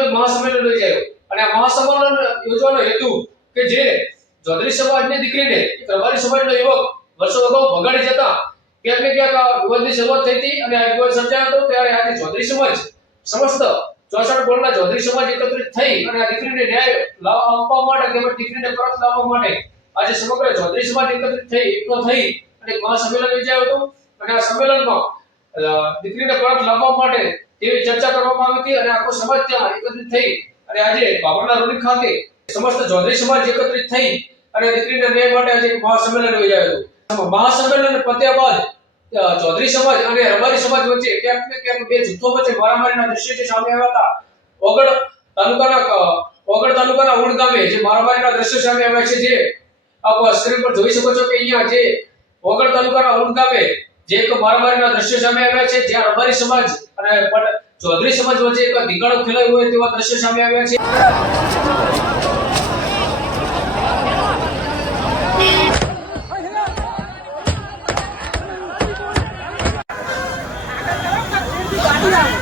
સમાજનો મહાસંમેલન યોજાયો અને આ મહાસંમેલન યોજવાનો હેતુ કે જે ચૌધરી સમાજની દીકરીને એક રબારી સમાજનો યુવક વર્ષો અગાઉ ભગાડી જતા ક્યાંક ને ક્યાંક આ વિવાદની શરૂઆત થઈ હતી અને આ વિવાદ સર્જાયો હતો। ત્યારે આજે ચૌધરી સમાજ સમસ્ત 64 બોર્ડના ચૌધરી સમાજ એકત્રિત થઈ અને આ દીકરીને ન્યાય આપવા માટે તેમજ દીકરીને પરત લાવવા માટે આજે સમગ્ર ચૌધરી સમાજ એકત્રિત થઈ એકઠો થઈ અને મહાસંમેલન યોજાયો હતો અને આ સંમેલનમાં દીકરીને પરત લાવવા માટે તેવી ચર્ચા કરવામાં આવી હતી અને આખો સમાજ ત્યાં એકત્રિત થઈ અને આજે બાબરના રોડી ખાતે સમસ્ત ચૌધરી સમાજ એકત્રિત થઈ અને દીકરીને ન્યાય માટે આજે મહાસંમેલન યોજાયો હતો। મહાસંમેલન પત્યા બાદ ચૌધરી સમાજ અને રબારી સમાજ વચ્ચે ક્યાંક ને ક્યાંક બે જૂથો વચ્ચે મારામારીના દ્રશ્યો જે સામે આવ્યા હતા। ઓગળ તાલુકાના ઉડ ગામે જે મારામારીના દ્રશ્યો સામે આવ્યા છે જે આપ સ્ક્રીન પર જોઈ શકો છો કે અહીંયા જે ઓગળ તાલુકાના ઉડ ગામે જે એક મારામારીના દ્રશ્યો સામે આવ્યા છે જ્યાં રબારી સમાજ અને ચૌધરી સમાજ વચ્ચે એક ધીંગાણું ખેલાયું હોય તેવા દ્રશ્યો સામે આવ્યા છે। Yeah.